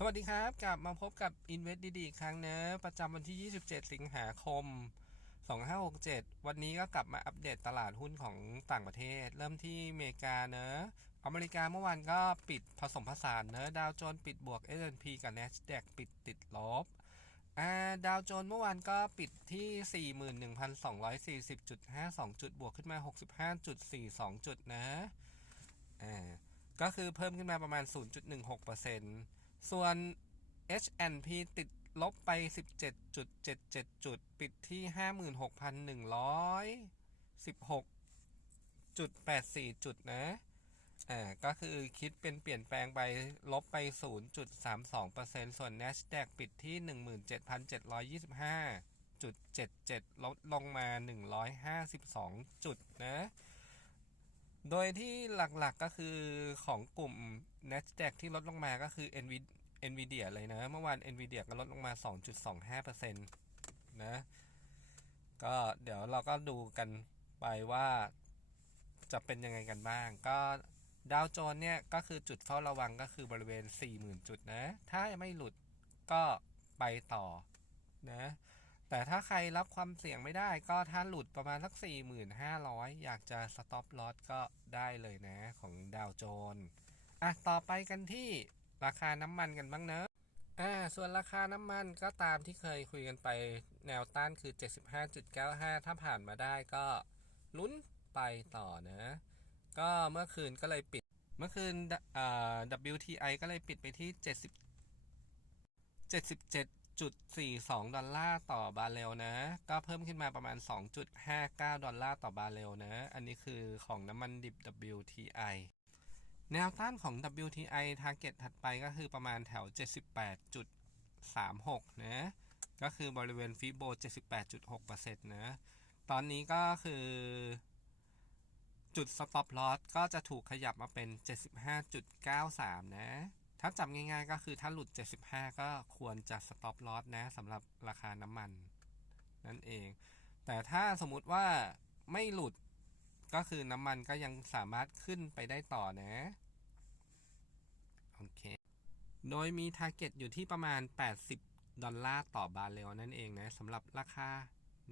สวัสดีครับ กลับมาพบกับ Invest ดีๆครั้งเนอะประจำวันที่ 27 สิงหาคม 2567 วันนี้ก็กลับมาอัปเดตตลาดหุ้นของต่างประเทศ เริ่มที่อเมริกาเนอะอเมริกาเมื่อวานก็ปิดผสมผสานเนอะดาวโจนส์ปิดบวก S&P กับ NASDAQ ปิดติดลบดาวโจนส์เมื่อวานก็ปิดที่ 41,240.52 จุดบวกขึ้นมา 65.42 จุดนะอ่าก็คือเพิ่มขึ้นมาประมาณ 0.16% ส่วน H&P ติดลบไป 17.77 จุด ปิดที่ 56,116.84 จุดนะ อ่า ก็คือคิดเป็นเปลี่ยนแปลงไปลบไป 0.32%ส่วน NASDAQ ปิดที่ 17,725.77 ลดลงมา 152 จุดนะ โดยที่หลักๆก็คือของกลุ่ม NASDAQ ที่ลดลงมาก็คือ NVIDIA NVIDIA เลยนะ เมื่อวาน NVIDIA ก็ลดลงมา 2.25%นะก็เดี๋ยวเราก็ดูกันไปว่าจะเป็นยังไงกันบ้าง ก็ดาวโจนเนี่ย ก็คือจุดเฝ้าระวังก็คือบริเวณ 40,000 จุดนะ ถ้าไม่หลุดก็ไปต่อนะ แต่ถ้าใครรับความเสี่ยงไม่ได้ ก็ถ้าหลุดประมาณสัก 4,500 อยากจะ stop loss ก็ได้เลยนะของดาวโจนส์อะต่อไปกันที่ราคาน้ำมันกันบ้างเนอะอ่าส่วนราคาน้ำมันก็ตามที่เคยคุยกันไปแนวต้านคือ 75.95 ถ้าผ่านมาได้ก็ลุ้นไปต่อนะ ก็เมื่อคืนก็เลยปิด เมื่อคืนอ่า WTI ก็เลยปิดไปที่ 70 77.42 ดอลลาร์ต่อบาร์เรลนะ ก็เพิ่มขึ้นมาประมาณ 2.59 ดอลลาร์ต่อบาร์เรลนะ อันนี้คือของน้ำมันดิบ WTI แนวต้านของ WTI target ถัดไปก็คือประมาณแถว 78.36 นะ ก็คือบริเวณฟิโบ 78.6%นะ ตอนนี้ก็คือจุด stop loss ก็จะถูกขยับมาเป็น 75.93 นะ ถ้าจำง่ายๆก็คือถ้าหลุด 75 ก็ควรจะ stop loss นะสำหรับราคาน้ำมัน นั่นเอง แต่ถ้าสมมุติว่าไม่หลุดก็คือน้ำมันก็ยังสามารถขึ้นไปได้ต่อนะ โอเค โดยมี t a r g e t อยู่ที่ประมาณ 80 ดอลลาร์ต่อบาร์เรลนั่นเองนะสำหรับราคา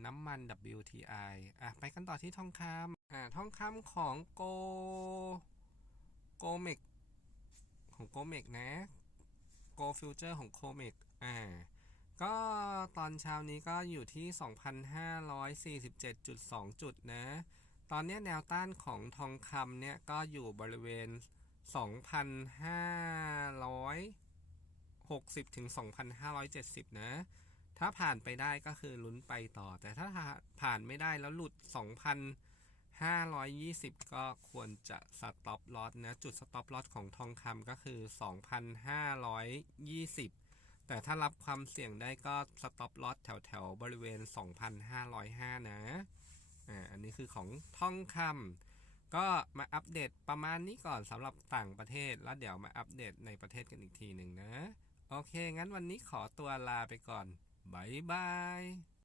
น้ำมัน WTI อะไปกันต่อที่ทองคำอ่าทองคำของโกโกเมก ของโกเมกนะโกฟิวเจอร์ของโคเมกอ่า ก็ตอนเช้านี้ก็อยู่ที่ 2,547.2 จุดนะ ตอนนี้แนวต้านของทองคำเนี่ย ก็อยู่บริเวณ 2,560 ถึง 2,570 นะ ถ้าผ่านไปได้ก็คือลุ้นไปต่อ แต่ถ้าผ่านไม่ได้แล้วหลุด 520 ก็ควรจะสต็อปลอสนะจุดสต็อปลอสของทองคำก็คือ 2,520 แต่ถ้ารับความเสี่ยงได้ก็สต็อปลอสแถวแถวบริเวณ 2,505 นะอ่าอันนี้คือของทองคำก็มาอัปเดตประมาณนี้ก่อนสำหรับต่างประเทศ แล้วเดี๋ยวมาอัปเดตในประเทศกันอีกทีหนึ่งนะ โอเค งั้นวันนี้ขอตัวลาไปก่อนบ๊ายบาย